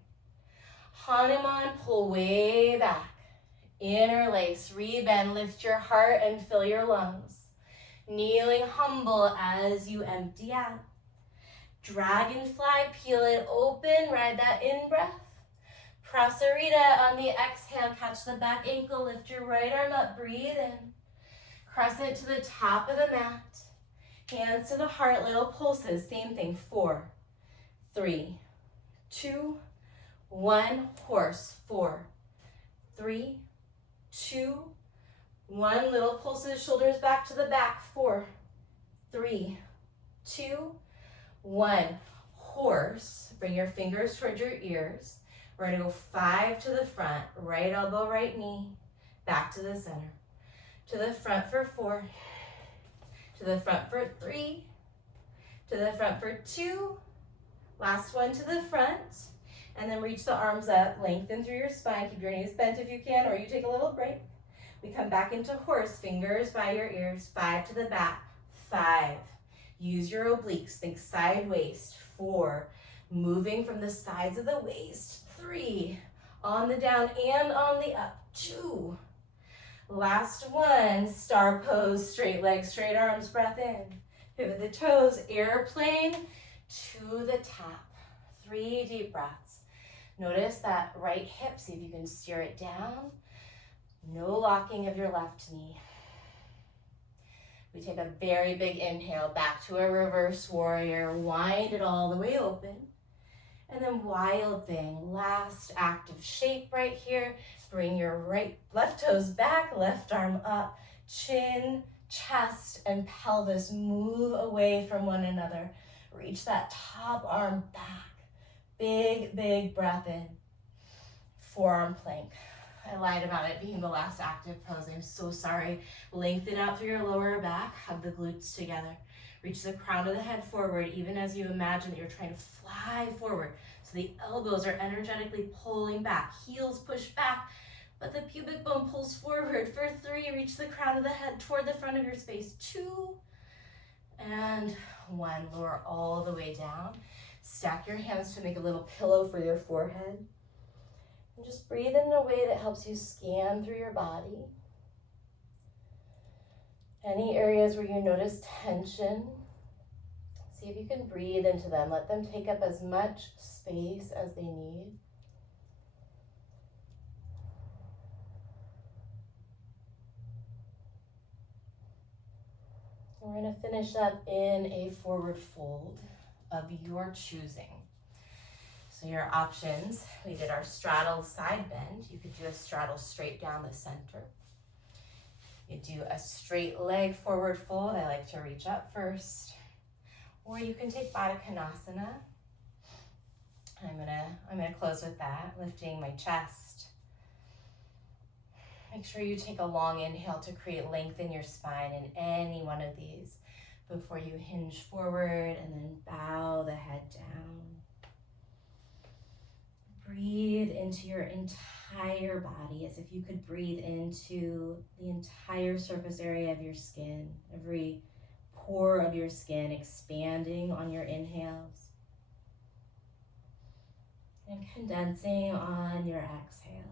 Hanuman, pull way back. Interlace, rebend, lift your heart and fill your lungs. Kneeling humble as you empty out. Dragonfly, peel it open, ride that in-breath. Prasarita on the exhale, catch the back ankle, lift your right arm up, breathe in. Crescent to the top of the mat. Hands to the heart, little pulses, same thing. 4, 3, 2, 1. Horse. 4, 3, 2, 1. Little pulses, shoulders back to the back. 4, 3, 2, 1. Horse. Bring your fingers towards your ears. We're going to go 5 to the front. Right elbow, right knee. Back to the center. To the front for 4. To the front for 3. To the front for 2. Last one to the front. And then reach the arms up. Lengthen through your spine. Keep your knees bent if you can, or you take a little break. We come back into horse. Fingers by your ears. 5 to the back. 5. Use your obliques. Think side waist. 4. Moving from the sides of the waist. 3. On the down and on the up. 2. Last one. Star pose. Straight legs, straight arms. Breath in. Pivot the toes. Airplane to the top. 3 deep breaths. Notice that right hip. See if you can steer it down. No locking of your left knee. We take a very big inhale back to a reverse warrior. Wind it all the way open. And then wild thing. Last active shape right here. Bring your left toes back, left arm up. Chin, chest, and pelvis move away from one another. Reach that top arm back. Big, big breath in. Forearm plank. I lied about it being the last active pose. I'm so sorry. Lengthen out through your lower back. Hug the glutes together. Reach the crown of the head forward, even as you imagine that you're trying to fly forward. So the elbows are energetically pulling back. Heels push back, but the pubic bone pulls forward. For 3, reach the crown of the head toward the front of your space. 2, and 1. Lower all the way down. Stack your hands to make a little pillow for your forehead. And just breathe in a way that helps you scan through your body. Any areas where you notice tension, see if you can breathe into them. Let them take up as much space as they need. We're going to finish up in a forward fold of your choosing. So your options, we did our straddle side bend. You could do a straddle straight down the center. You do a straight leg forward fold. I like to reach up first. Or you can take Baddha Konasana. I'm gonna close with that, lifting my chest. Make sure you take a long inhale to create length in your spine in any one of these before you hinge forward and then bow the head down. Breathe into your entire body as if you could breathe into the entire surface area of your skin, every pore of your skin expanding on your inhales and condensing on your exhales.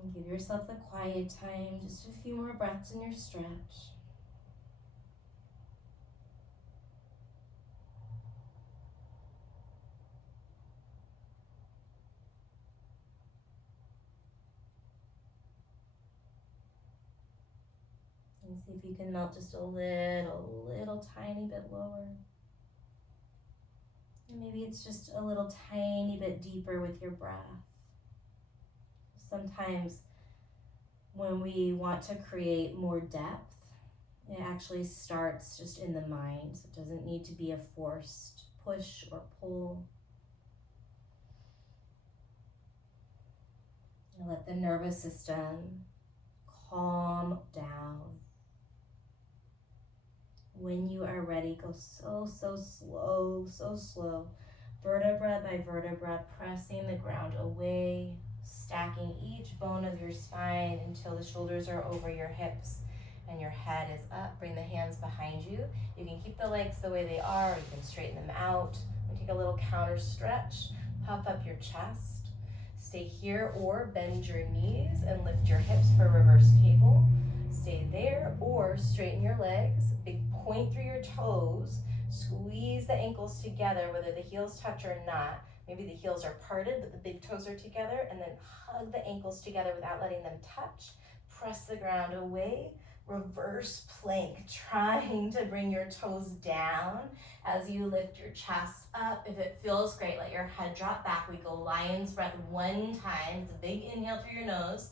And give yourself the quiet time, just a few more breaths in your stretch. And see if you can melt just a little tiny bit lower. And maybe it's just a little tiny bit deeper with your breath. Sometimes when we want to create more depth, it actually starts just in the mind. So it doesn't need to be a forced push or pull. And let the nervous system calm down. When you are ready, go so slow, vertebra by vertebra, pressing the ground away stacking each bone of your spine until the shoulders are over your hips and your head is up. Bring the hands behind you. You can keep the legs the way they are, or you can straighten them out. Take a little counter stretch. Puff up your chest. Stay here or bend your knees and lift your hips for reverse cable. Stay there or straighten your legs. Big point through your toes. Squeeze the ankles together, whether the heels touch or not. Maybe the heels are parted, but the big toes are together, and then hug the ankles together without letting them touch. Press the ground away. Reverse plank, trying to bring your toes down as you lift your chest up. If it feels great, let your head drop back. We go lion's breath one time. It's a big inhale through your nose.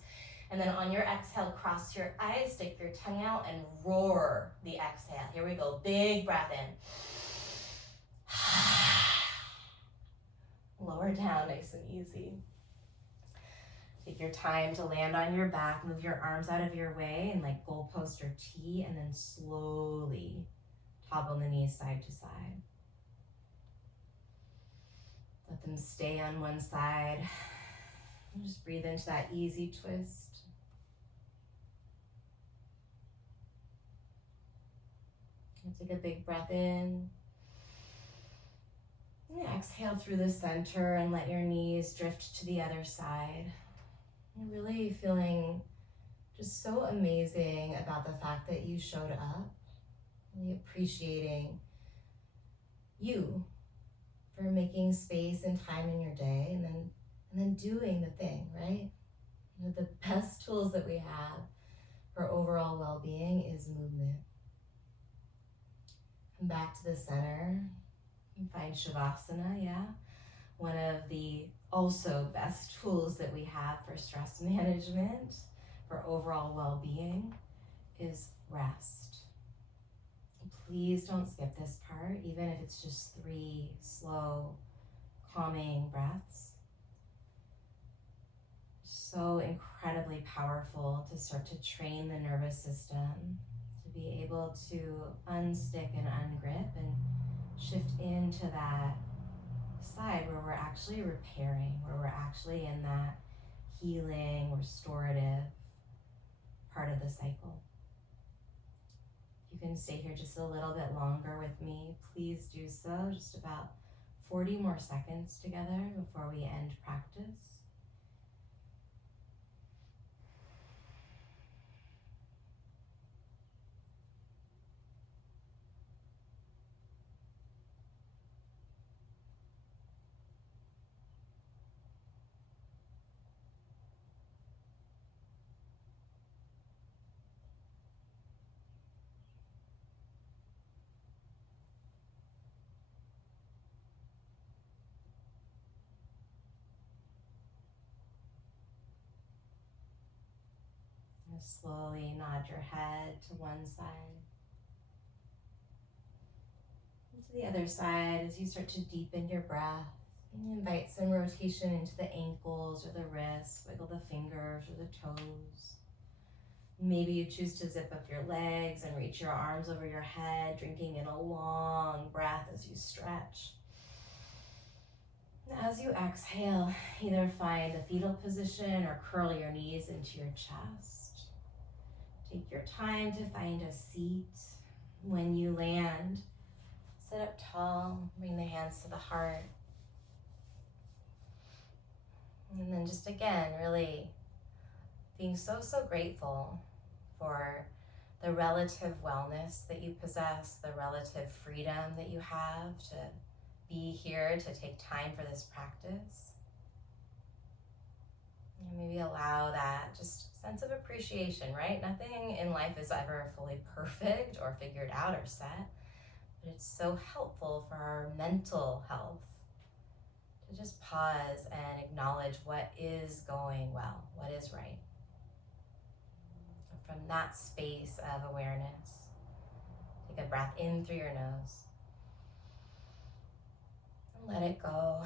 And then on your exhale, cross your eyes, stick your tongue out, and roar the exhale. Here we go. Big breath in. Lower down, nice and easy. Take your time to land on your back, move your arms out of your way in like goalpost or T, and then slowly toggle the knees side to side. Let them stay on one side. And just breathe into that easy twist. And take a big breath in. And exhale through the center and let your knees drift to the other side. And really feeling just so amazing about the fact that you showed up. Really appreciating you for making space and time in your day, and then doing the thing, right? You know, the best tools that we have for overall well-being is movement. Come back to the center. You can find Shavasana, yeah. One of the also best tools that we have for stress management, for overall well-being, is rest. Please don't skip this part, even if it's just 3 slow, calming breaths. So incredibly powerful to start to train the nervous system, to be able to unstick and ungrip and shift into that side where we're actually repairing, where we're actually in that healing, restorative part of the cycle. You can stay here just a little bit longer with me. Please do so. Just about 40 more seconds together before we end practice. Slowly nod your head to one side and to the other side as you start to deepen your breath. And invite some rotation into the ankles or the wrists, wiggle the fingers or the toes. Maybe you choose to zip up your legs and reach your arms over your head, drinking in a long breath as you stretch. And as you exhale, either find a fetal position or curl your knees into your chest. Take your time to find a seat. When you land, sit up tall, bring the hands to the heart. And then just again, really being so grateful for the relative wellness that you possess, the relative freedom that you have to be here, to take time for this practice. And maybe allow that just sense of appreciation, right? Nothing in life is ever fully perfect or figured out or set, but it's so helpful for our mental health to just pause and acknowledge what is going well, what is right. And from that space of awareness, take a breath in through your nose and let it go.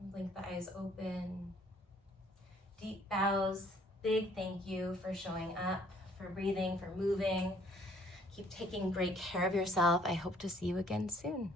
Blink the eyes open. Deep bows, big thank you for showing up, for breathing, for moving. Keep taking great care of yourself. I hope to see you again soon.